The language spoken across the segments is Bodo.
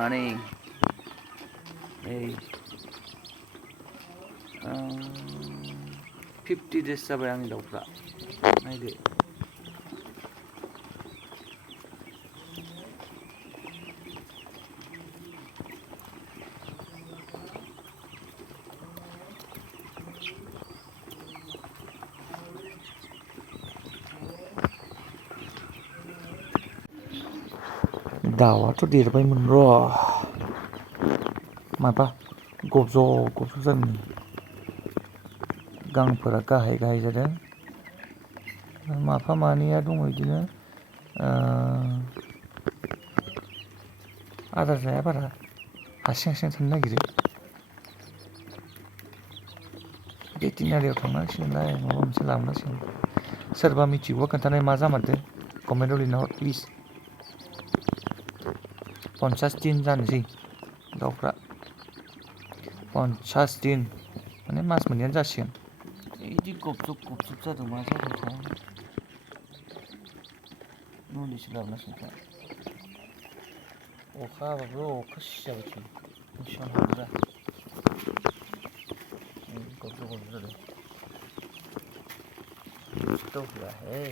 morning. Hey. 50 days जाबाय आंनि दाउफ्रा नायदो दाउआथ' देरबायमोन र' माबा गबजब जादों गांफोरा गाहाय जादों माफा मानैया दङ बिदिनो आदार जाया बारा हारसिं थानो नागिरो भेटेनारियाव थांनांसिगोनलाय माबा मोनसे लाबोनांसिगोन सोरबा मिथिगौबा खोन्थानाय मा जामारदो कमेन्टआव लिरना हर प्लिज 50 दिन जानोसै दाउफ्रा 50 दिन माने मास मोननैयानो जासिगोन बिदि गबजब जादों मा जादोंथाय मुलिसो लाबोनांसिगोनथाय अखा हाबाबो अखा सिजाबाय थायो बेसेबां हाद्रा गबजब जादों खस्थ' होआहे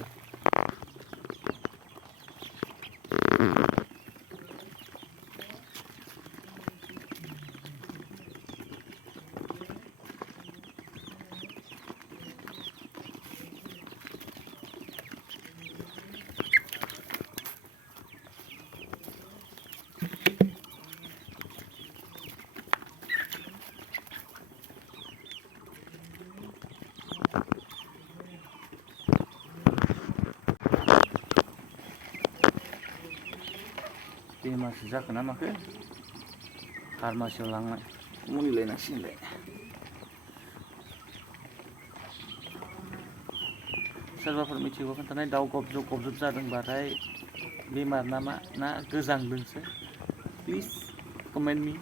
बेमारसो जाखो ना माखो फार्मासियाव लांनाय मुलि लायनांसिगोनलाय सोरबाफोर मिथिगौ खोन्थानाय दाउ गबजब जादोंबाथाय बेमार ना मा ना गोजांदोंसो प्लिज कमेन्ट मी